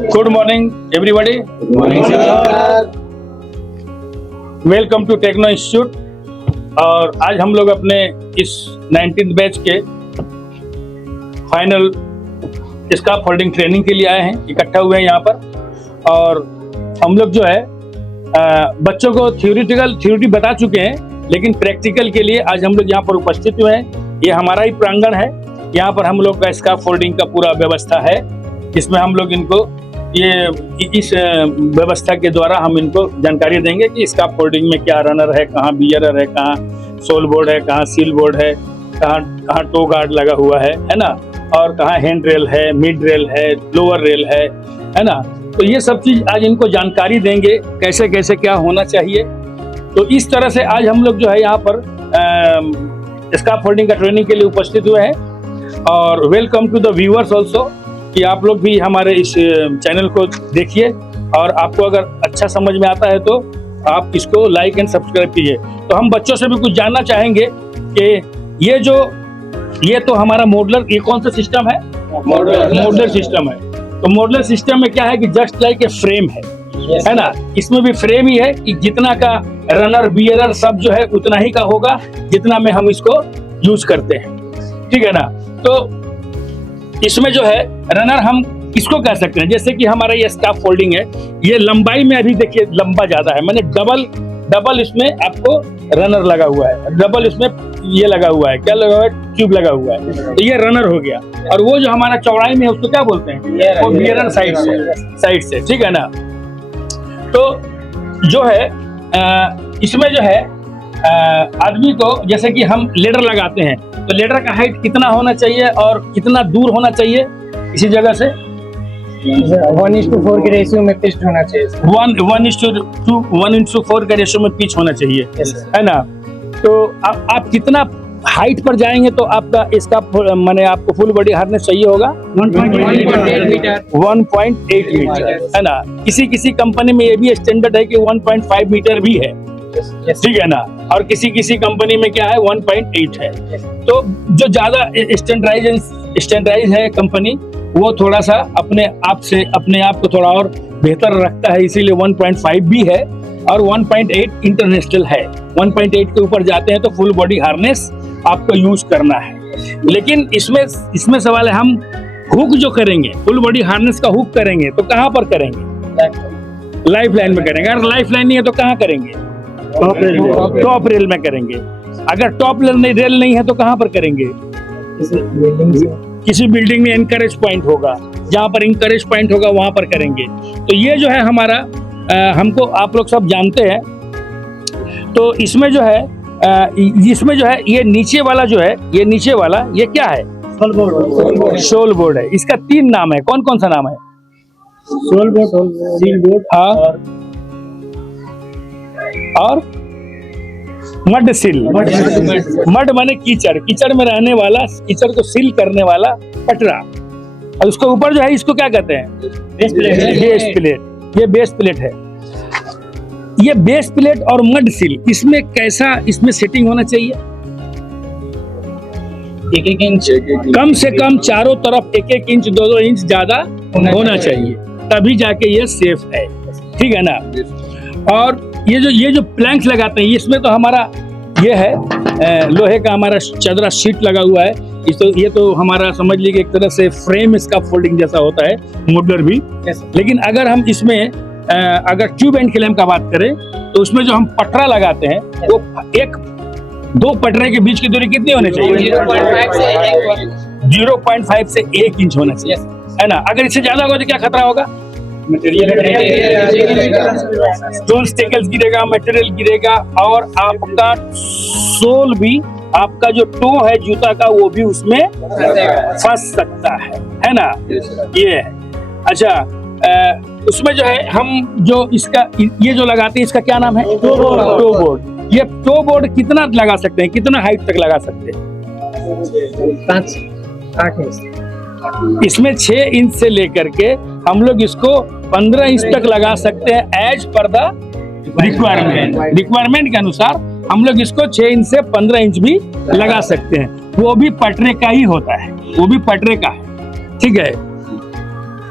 Good morning everybody. Welcome to Techno Institute. और आज हम लोग अपने इस 19th बैच के फाइनल स्कार्फ फोल्डिंग ट्रेनिंग के लिए आए हैं, इकट्ठा हुए हैं यहाँ पर। और हम लोग जो है बच्चों को थ्योरी बता चुके हैं, लेकिन प्रैक्टिकल के लिए आज हम लोग यहाँ पर उपस्थित हुए हैं। ये हमारा ही प्रांगण है, यहाँ पर हम लोग का स्कार्फ फोल्डिंग का पूरा व्यवस्था है, जिसमें हम लोग इनको इस व्यवस्था के द्वारा हम इनको जानकारी देंगे कि स्कार्फ फोल्डिंग में क्या रनर है, कहाँ बियरर है, कहाँ सोल बोर्ड है, कहाँ सील बोर्ड है, कहाँ टो गार्ड लगा हुआ है ना, और कहाँ हैंड रेल है, मिड रेल है, लोअर रेल है ना। तो ये सब चीज आज इनको जानकारी देंगे, कैसे कैसे क्या होना चाहिए। तो इस तरह से आज हम लोग जो है यहाँ पर स्कार्फ फोल्डिंग का ट्रेनिंग के लिए उपस्थित हुए हैं। और welcome to the viewers also, कि आप लोग भी हमारे इस चैनल को देखिए, और आपको अगर अच्छा समझ में आता है तो आप इसको लाइक एंड सब्सक्राइब कीजिए। तो हम बच्चों से भी कुछ जानना चाहेंगे कि ये तो हमारा मॉडलर, ये कौन सा सिस्टम है? मॉडलर सिस्टम है। तो मॉडलर सिस्टम में क्या है कि जस्ट लाइक ए फ्रेम है ना। इसमें भी फ्रेम ही है कि जितना का रनर बियरर सब जो है उतना ही का होगा जितना में हम इसको यूज करते हैं, ठीक है ना। तो इसमें जो है रनर हम इसको कह सकते हैं, जैसे कि हमारा ये स्कार्फ फोल्डिंग है, ये लंबाई में अभी देखिए लंबा ज्यादा है, मैंने डबल इसमें आपको रनर लगा हुआ है, डबल इसमें ये लगा हुआ है, क्या लगा हुआ है, ट्यूब लगा हुआ है, तो ये रनर हो गया। और वो जो हमारा चौड़ाई में है उसको क्या बोलते हैं, वो बियरर साइड से, ठीक है ना। तो जो है इसमें जो है आदमी को, जैसे कि हम लेडर लगाते हैं, तो लेडर का हाइट कितना होना चाहिए और कितना दूर होना चाहिए इसी जगह से? 1:4 के रेशियो में पिच होना चाहिए। 1:4 का रेशियो में पिच होना चाहिए, है ना। तो आप कितना हाइट पर जाएंगे तो आपका इसका माने आपको फुल बॉडी हार्नेस चाहिए होगा 1.8 मीटर, 1.8 मीटर, है ना। किसी कंपनी में ये भी स्टैंडर्ड है कि 1.5 मीटर भी है, ठीक है ना। और किसी कंपनी में क्या है 1.8 है। तो जो ज्यादा स्टैंडर्डाइज है कंपनी, वो थोड़ा सा अपने आप को थोड़ा और बेहतर रखता है, इसीलिए 1.5 भी है और 1.8 इंटरनेशनल है। 1.8 के ऊपर जाते हैं तो फुल बॉडी हार्नेस आपको यूज करना है। लेकिन इसमें सवाल है, हम हुक जो करेंगे, फुल बॉडी हार्नेस का हुक करेंगे तो कहाँ पर करेंगे? लाइफ लाइन में करेंगे। अगर लाइफ लाइन नहीं है तो कहाँ करेंगे? टॉप रेल में करेंगे। अगर टॉप रेल नहीं है तो कहाँ पर करेंगे? किसी बिल्डिंग में एनकरेज पॉइंट होगा, जहाँ पर एनकरेज पॉइंट होगा वहां पर करेंगे। तो ये जो है हमारा हमको आप लोग सब जानते हैं। तो इसमें जो है ये नीचे वाला जो है, ये क्या है? शोल बोर्ड है। इसका 3 नाम है, कौन कौन सा नाम है? सोल बोर्ड, सील बोर्ड, हाँ, और मड सील। मड माने कीचड़ में रहने वाला, कीचड़ को सील करने वाला पटरा। और उसके ऊपर जो है इसको क्या कहते हैं? Base plate. ये बेस प्लेट है। ये बेस प्लेट और मड सील, इसमें सेटिंग होना चाहिए 1-1 इंच, कम से कम चारों तरफ 1-1 इंच 2-2 इंच ज्यादा होना चाहिए, तभी जाके ये सेफ है, ठीक है ना। और ये जो प्लैंक्स लगाते हैं, इसमें तो हमारा ये है लोहे का हमारा चदरा शीट लगा हुआ है। ये तो हमारा समझ लीजिए एक तरह से फ्रेम स्कार्फ फोल्डिंग जैसा होता है, मॉडलर भी। लेकिन अगर हम इसमें अगर ट्यूब एंड क्लैंप का बात करें तो उसमें जो हम पटरा लगाते हैं, वो 2 पटरे के बीच की दूरी कितनी होनी चाहिए? 0.5 से 1 इंच होना चाहिए, है ना। अगर इससे ज्यादा होगा तो क्या खतरा होगा? टूल्स टेकल्स गिरेगा, मटेरियल गिरेगा, और आपका सोल भी, आपका जो टो है जूता का, वो भी उसमें फंस सकता है ना। ये है। अच्छा, उसमें जो है हम जो ये जो लगाते हैं, इसका क्या नाम है? Toe board. ये टो बोर्ड कितना लगा सकते हैं, कितना हाइट तक लगा सकते हैं? 5-8 इंच। इसमें 6 इंच से लेकर के हम लोग इसको 15 इंच तक लगा सकते हैं, एज पर द रिक्वायरमेंट के अनुसार हम लोग इसको 6 इंच से 15 इंच भी लगा सकते हैं। वो भी पटरे का ही होता है, वो भी पटरे का है, ठीक है।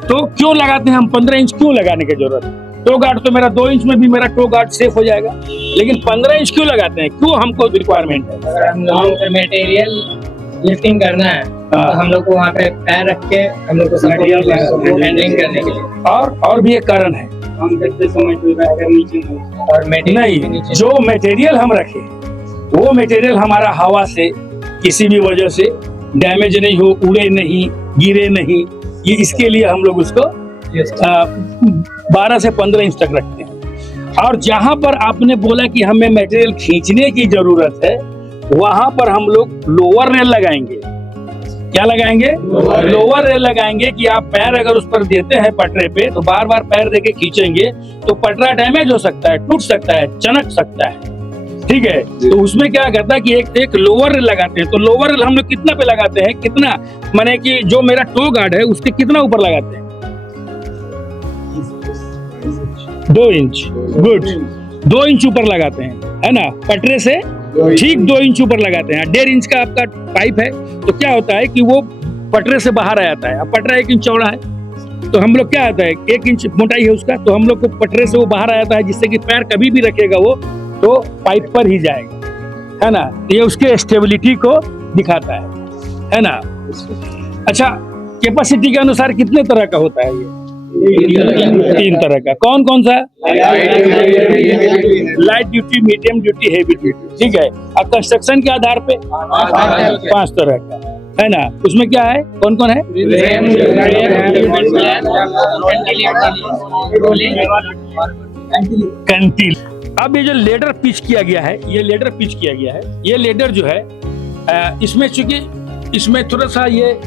तो क्यों लगाते हैं हम 15 इंच, क्यों लगाने की जरूरत है? टो गार्ड तो मेरा 2 इंच में भी मेरा टो गार्ड सेफ हो जाएगा, लेकिन 15 इंच क्यों लगाते हैं, क्यों हमको रिक्वायरमेंट है? अगर हम लोगों को मटेरियल लिफ्टिंग करना है तो हम लोग को वहाँ पे पैर रख के हम लोग को हैंडलिंग करने के लिए। और भी एक कारण है, हम करते समय नीचे और नहीं, जो मटेरियल हम रखे वो मटेरियल हमारा हवा से किसी भी वजह से डैमेज नहीं हो, उड़े नहीं, गिरे नहीं, ये इसके लिए हम लोग उसको 12 से 15 इंच तक रखते हैं। और जहां पर आपने बोला कि हमें मटेरियल खींचने की जरूरत है, वहां पर हम लोग लोअर रेल लगाएंगे। क्या लगाएंगे? लोअर रेल लगाएंगे कि आप पैर अगर उस पर देते हैं पटरे पे, तो बार बार पैर देके खींचेंगे तो पटरा डैमेज हो सकता है, टूट सकता है, चनक सकता है। ठीक है, तो उसमें क्या करता है कि एक लोअर रेल लगाते हैं। तो लोअर रेल हम लोग कितना पे लगाते हैं, कितना माने कि जो मेरा टो गार्ड है उसके कितना ऊपर लगाते हैं? 2 इंच। गुड, 2 इंच ऊपर लगाते हैं, है ना, पटरे से ठीक 2 इंच ऊपर लगाते हैं। 1.5 इंच का आपका पाइप है तो क्या होता है कि वो पटरे से बाहर आ जाता है। अब पटरा 1 इंच चौड़ा है तो हम लोग क्या आता है, 1 इंच मोटाई है उसका, तो हम लोग को पटरे से वो बाहर आ जाता है, जिससे कि पैर कभी भी रखेगा वो तो पाइप पर ही जाएगा, है ना। ये उसके स्टेबिलिटी को दिखाता है ना। अच्छा, कैपेसिटी के अनुसार कितने तरह का होता है ये? 3 तरह का। कौन कौन सा? Light duty, medium duty, heavy duty. ठीक है, अब कंस्ट्रक्शन के आधार पे 5 तरह का, है ना। उसमें क्या है, कौन कौन है? कैंटिल। अब ये जो लेडर पिच किया गया है, ये लेडर पिच किया गया है, ये लेडर जो है इसमें चूंकि इसमें थोड़ा सा ये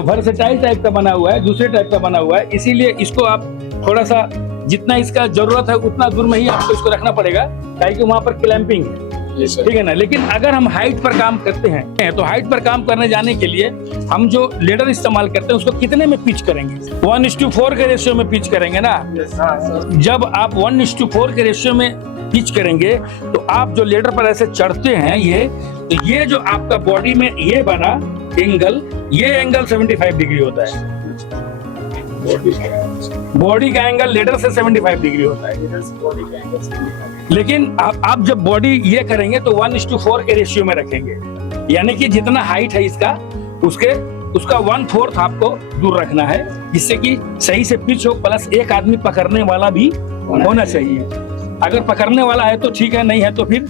वर्सेटाइल टाइप का बना हुआ है, दूसरे टाइप का बना हुआ है, इसीलिए इसको आप थोड़ा सा जितना इसका जरूरत है उतना दूर में ही आपको इसको रखना पड़ेगा, ताकि वहां पर क्लैंपिंग है। ठीक है ना। लेकिन अगर हम हाइट पर काम करते हैं तो हाइट पर काम करने जाने के लिए हम जो लेडर इस्तेमाल करते हैं उसको कितने में पिच करेंगे? 1:4 के रेशियो में पिच करेंगे ना। जब आप 1:4 के रेशियो में पिच करेंगे तो आप जो लेडर पर ऐसे चढ़ते हैं तो ये जो आपका बॉडी में ये बना एंगल, ये एंगल 75 डिग्री होता है। बॉडी का एंगल लेडर से 75 डिग्री होता है। लेकिन आप जब बॉडी ये करेंगे तो 1:4 के रेशियो में रखेंगे, यानी कि जितना हाइट है इसका उसका 1/4 आपको दूर रखना है, जिससे कि सही से पिच हो, प्लस एक आदमी पकड़ने वाला भी होना चाहिए। अगर पकड़ने वाला है तो ठीक है, नहीं है तो फिर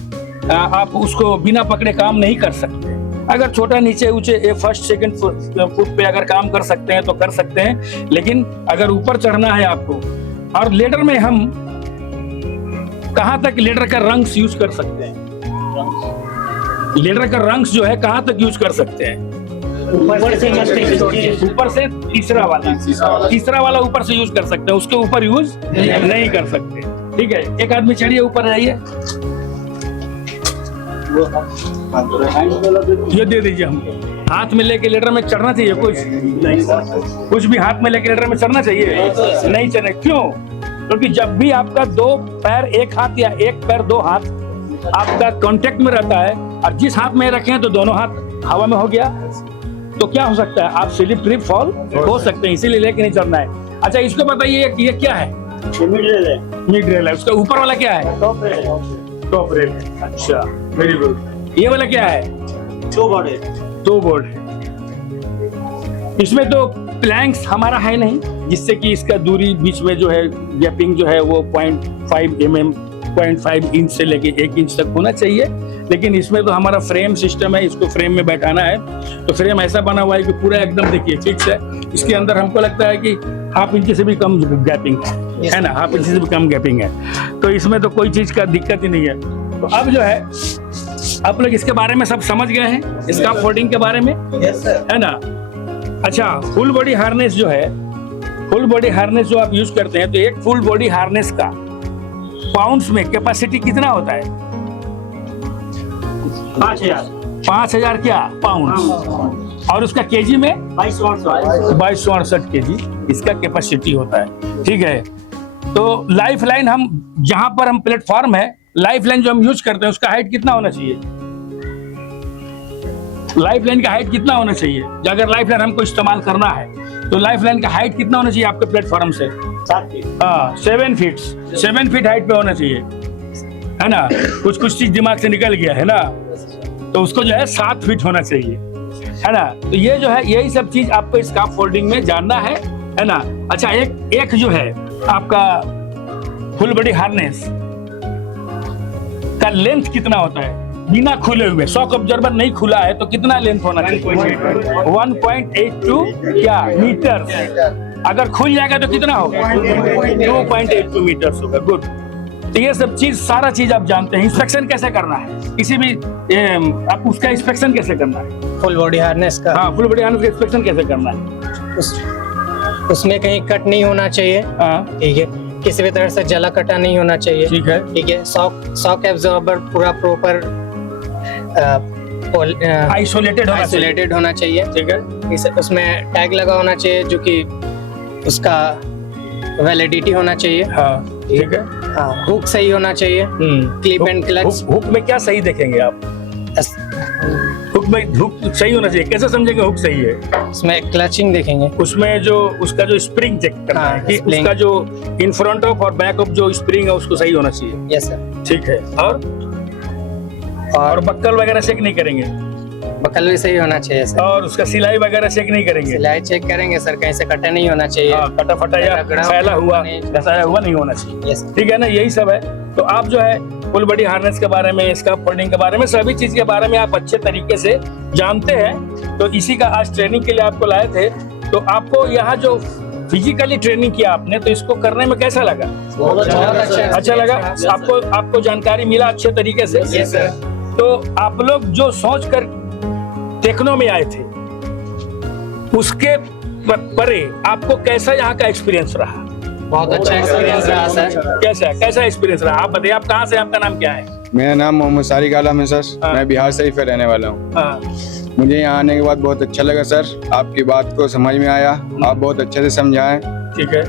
आप उसको बिना पकड़े काम नहीं कर सकते। अगर छोटा नीचे ऊंचे फर्स्ट सेकंड फुट पे अगर काम कर सकते हैं तो कर सकते हैं, लेकिन अगर ऊपर चढ़ना है आपको, और लेडर में हम कहां तक लेडर का रंग्स यूज कर सकते हैं? लेडर का रंग्स जो है कहां तक यूज कर सकते हैं? ऊपर से तीसरा वाला ऊपर से यूज कर सकते हैं, उसके ऊपर यूज नहीं कर सकते। ठीक है, एक आदमी चढ़िए, ऊपर रहिए, ये दे दीजिए हमको। हाथ में लेके लेडर में चढ़ना चाहिए, कुछ भी हाथ में लेके लेडर में चढ़ना चाहिए? नहीं चढ़ना। क्यों? क्योंकि जब भी आपका 2 पैर, 1 हाथ या 1 पैर 2 हाथ आपका कांटेक्ट में रहता है, और जिस हाथ में रखे हैं तो दोनों हाथ हवा में हो गया, तो क्या हो सकता है, आप स्लिप ट्रिप फॉल हो सकते हैं, इसीलिए लेके नहीं चढ़ना है। अच्छा, इसको बताइए ये क्या है? मिड रेल है। उसका ऊपर वाला क्या है? Top rail. अच्छा, वेरी गुड। ये वाला क्या है? टो बोर्ड है। इसमें तो प्लैंक्स हमारा है नहीं, जिससे कि इसका दूरी बीच में जो है गैपिंग जो है वो 0.5 इंच से लेके 1 इंच तक होना चाहिए। लेकिन इसमें तो हमारा फ्रेम सिस्टम है, इसको फ्रेम में बैठाना है तो फ्रेम ऐसा बना हुआ है कि पूरा एकदम देखिए फिक्स है। इसके अंदर हमको लगता है कि 1/2 इंच से भी कम गैपिंग है ना, 1/2 इंच से भी कम गैपिंग है, तो इसमें तो कोई चीज का दिक्कत ही नहीं है। तो अब जो है आप लोग इसके बारे में सब समझ गए हैं, इसका फोल्डिंग के बारे में, है ना। अच्छा, फुल बॉडी हार्नेस जो है, फुल बॉडी हार्नेस जो आप यूज करते हैं, तो एक फुल बॉडी हार्नेस का पाउंड्स में कैपेसिटी कितना होता है? 5000 क्या पाउंड, और उसका केजी में 2268 केजी इसका कैपेसिटी होता है। ठीक है, तो लाइफ लाइन हम जहां पर हम प्लेटफॉर्म है, लाइफ लाइन जो हम यूज करते हैं उसका हाइट कितना होना चाहिए? लाइफ लाइन का हाइट कितना होना चाहिए? अगर लाइफ लाइन हमको इस्तेमाल करना है तो लाइफ लाइन का हाइट कितना होना चाहिए आपके प्लेटफॉर्म से? 7 फीट। हाँ 7 फीट हाइट पे होना चाहिए, है ना? कुछ कुछ चीज दिमाग से निकल गया है ना, तो उसको जो है 7 फीट होना चाहिए, है ना? तो ये जो है यही सब चीज आपको स्कार्फ फोल्डिंग में जानना है ना? अच्छा, एक जो है आपका फुल बॉडी हार्नेस का लेंथ कितना होता है बिना खुले हुए? शॉक ऑब्जर्वर नहीं खुला है तो कितना लेंथ होना चाहिए? 1.82 क्या मीटर? अगर खुल जाएगा तो कितना होगा? 2.82 मीटर होगा। गुड। तो ये सब चीज सारा चीज आप जानते हैं। इंस्पेक्शन कैसे करना है किसी भी आप उसका इंस्पेक्शन कैसे करना है? फुल बॉडी हार्नेस का, हाँ, फुल बॉडी हार्नेस का इंस्पेक्शन कैसे करना है? उसमें कहीं कट नहीं होना चाहिए, हाँ, ठीक है? किसी भी तरह से जला कटा नहीं होना चाहिए, ठीक है। ठीक है? शॉक एब्जॉर्बर पूरा प्रॉपर आइसोलेटेड होना चाहिए, ठीक है। उसमें टैग लगा होना चाहिए जो कि उसका वैलिडिटी होना चाहिए, हाँ, ठीक है। हाँ, हुक सही होना चाहिए, क्लिप एंड क्लच। हुक में क्या सही देखेंगे आप? हुक सही होना चाहिए, कैसे समझेंगे हुक सही है? उसमें क्लचिंग देखेंगे, उसमें जो उसका जो स्प्रिंग चेक करना हाँ, है कि स्प्रिंग। उसका जो इन फ्रंट ऑफ और बैक ऑफ जो स्प्रिंग है उसको सही होना चाहिए। Yes sir. ठीक है। और बक्कल वगैरह चेक नहीं करेंगे? बकल भी सही होना चाहिए सर। और उसका सिलाई वगैरह चेक नहीं करेंगे? सिलाई चेक करेंगे सर, कहीं से कटा नहीं होना चाहिए, हाँ, कटा फटा या फैला हुआ घसाया हुआ नहीं होना चाहिए। यस। ठीक है ना, यही सब है। तो आप जो है फुल बॉडी हार्नेस के बारे में, स्कार्फ फोल्डिंग के बारे में, सभी चीज के बारे में आप अच्छे तरीके से जानते हैं। तो इसी का आज ट्रेनिंग के लिए आपको लाए थे। तो आपको यहाँ जो फिजिकली ट्रेनिंग किया आपने, तो इसको करने में कैसा लगा? बहुत अच्छा लगा आपको जानकारी मिला अच्छे तरीके से? Yes sir. तो आप लोग जो सोच कर टेक्नो में आए थे उसके परे आपको कैसा यहाँ का एक्सपीरियंस रहा? बहुत अच्छा एक्सपीरियंस रहा सर। कैसा एक्सपीरियंस रहा? आप बताइए, आप कहाँ से, आपका नाम क्या है? मेरा नाम मोहम्मद सारिक आलम है सर। हाँ। मैं बिहार शरीफ में रहने वाला हूँ। हाँ, मुझे यहाँ आने के बाद बहुत अच्छा लगा सर। आपकी बात को समझ में आया, आप बहुत अच्छे से समझाएं। ठीक है।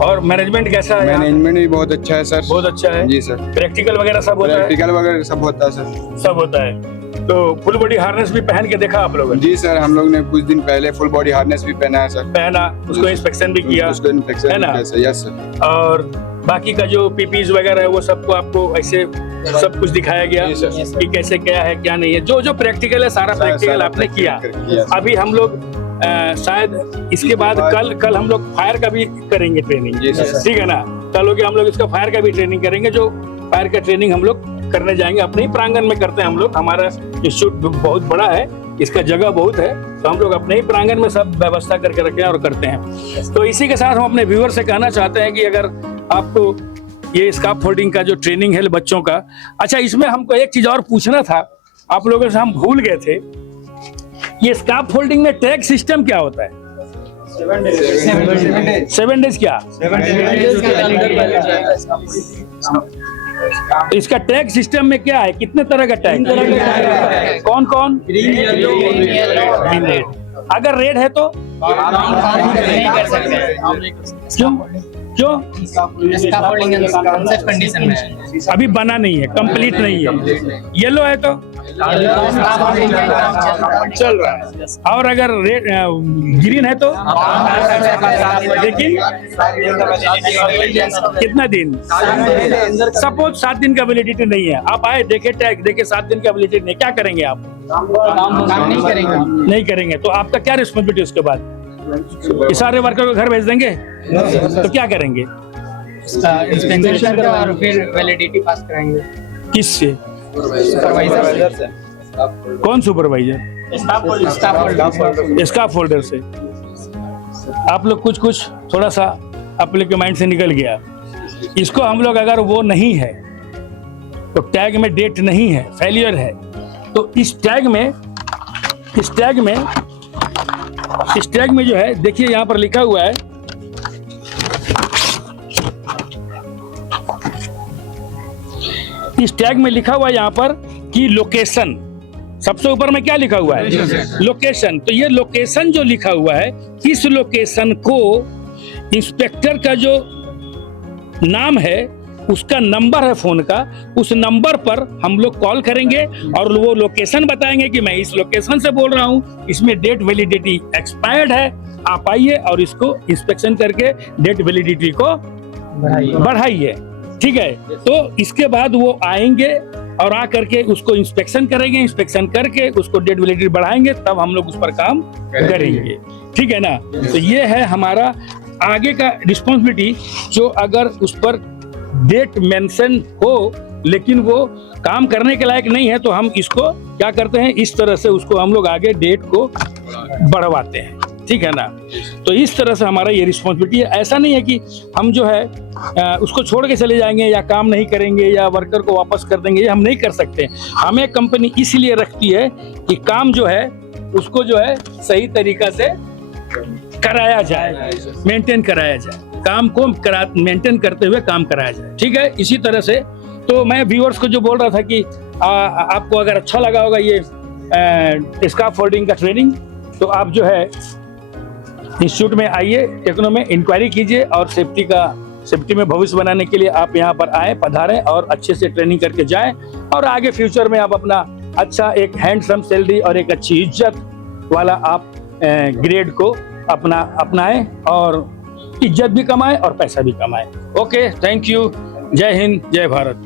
और मैनेजमेंट कैसा है? मैनेजमेंट भी बहुत अच्छा है सर। बहुत अच्छा है जी सर। प्रैक्टिकल वगैरह सब होता है? प्रैक्टिकल वगैरह सब होता है सर। सब होता है। तो फुल बॉडी हार्नेस भी पहन के देखा आप लोगों ने? जी सर, हम लोग ने कुछ दिन पहले फुल बॉडी हार्नेस भी पहना है सर। पहना, उसको इंस्पेक्शन भी किया, उसको इन्फेक्शन है ना? Yes sir. और बाकी का जो पीपीज वगैरह है वो सबको आपको ऐसे सब कुछ दिखाया गया जी सर। कि कैसे क्या है क्या नहीं है। जो प्रैक्टिकल है सारा प्रैक्टिकल आपने किया। अभी हम लोग शायद इसके बाद कल हम लोग फायर का भी करेंगे ट्रेनिंग, जी सर। ठीक है ना? कल होगी हम लोग इसका फायर का भी ट्रेनिंग करेंगे। जो फायर का ट्रेनिंग हम लोग करने जाएंगे अपने ही प्रांगण में करते हैं हम लोग। हमारा इंस्टीट्यूट बहुत बड़ा है, इसका जगह बहुत है, तो हम लोग अपने ही प्रांगण में सब व्यवस्था करके रखे हैं और करते हैं। तो इसी के साथ हम अपने व्यूअर से कहना चाहते हैं कि अगर आपको ये स्कार्फ फोल्डिंग का जो ट्रेनिंग है बच्चों का, अच्छा इसमें हमको एक चीज और पूछना था, आप लोगों से हम भूल गए थे। ये स्कार्फ फोल्डिंग में टैग सिस्टम क्या होता है? 7 डेज क्या? तो इसका टैग सिस्टम में क्या है? कितने तरह का टैग? कौन कौन? Green, red. अगर रेड है तो नहीं कर सकते, क्यों? अनसेफ कंडीशन में है। अभी बना नहीं है, कंप्लीट नहीं है। येलो है तो चल रहा है, और अगर रेड ग्रीन है तो लेकिन कितना दिन? सपोज 7 दिन का वैलिडिटी नहीं है, आप आए देखे टैग देखे 7 दिन का वैलिडिटी नहीं, क्या करेंगे आप? नहीं करेंगे तो आपका क्या रिस्पॉन्सिबिलिटी उसके बाद? सारे वर्कर को घर भेज देंगे तो क्या करेंगे? इंस्पेक्शन और फिर वैलिडिटी पास कराएंगे। किससे? सुपरवाइजर से। कौन सुपरवाइजर? स्कार्फ फोल्डर से। आप लोग कुछ थोड़ा सा आप लोग के माइंड से निकल गया। इसको हम लोग अगर वो नहीं है तो टैग में डेट नहीं है, फेलियर है, तो इस टैग में जो है देखिए यहाँ पर लिखा हुआ है इस टैग में लिखा हुआ है यहाँ पर कि लोकेशन, सबसे ऊपर में क्या लिखा हुआ है? लोकेशन। तो ये लोकेशन जो लिखा हुआ है, इस लोकेशन को इंस्पेक्टर का जो नाम है उसका नंबर है फोन का, उस नंबर पर हम लोग कॉल करेंगे और वो लोकेशन बताएंगे कि मैं इस लोकेशन से बोल रहा हूँ, इसमें डेट वैलिडिटी एक्सपायर्ड है, आप आइए और इसको इंस्पेक्शन करके डेट वैलिडिटी को बढ़ाइए। ठीक है, तो इसके बाद वो आएंगे और आ करके उसको इंस्पेक्शन करेंगे, इंस्पेक्शन करके उसको डेट वैलिडिटी बढ़ाएंगे, तब हम लोग उस पर काम करेंगे। ठीक है ना। तो ये है हमारा आगे का रिस्पॉन्सिबिलिटी, जो अगर उस पर डेट मेंशन हो लेकिन वो काम करने के लायक नहीं है, तो हम इसको क्या करते हैं, इस तरह से उसको हम लोग आगे डेट को बढ़वाते हैं। ठीक है ना। तो इस तरह से हमारा ये रिस्पॉन्सिबिलिटी है। ऐसा नहीं है कि हम जो है उसको छोड़ के चले जाएंगे या काम नहीं करेंगे या वर्कर को वापस कर देंगे, ये हम नहीं कर सकते। हमें कंपनी इसलिए रखती है कि काम जो है उसको जो है सही तरीका से कराया जाए, मेंटेन कराया जाए, काम को मेंटेन करते हुए काम कराया जाए। ठीक है। इसी तरह से तो मैं व्यूअर्स को जो बोल रहा था कि आपको अगर अच्छा लगा होगा ये स्कार्फ फोल्डिंग का ट्रेनिंग, तो आप जो है इंस्टीट्यूट में आइए, टेक्नो में इंक्वायरी कीजिए और सेफ्टी में भविष्य बनाने के लिए आप यहाँ पर आए, पधारें और अच्छे से ट्रेनिंग करके जाएं और आगे फ्यूचर में आप अपना अच्छा एक हैंडसम सैलरी और एक अच्छी इज्जत वाला आप ग्रेड को अपनाएं और इज्जत भी कमाएं और पैसा भी कमाएं। Okay, thank you. जय हिंद, जय भारत।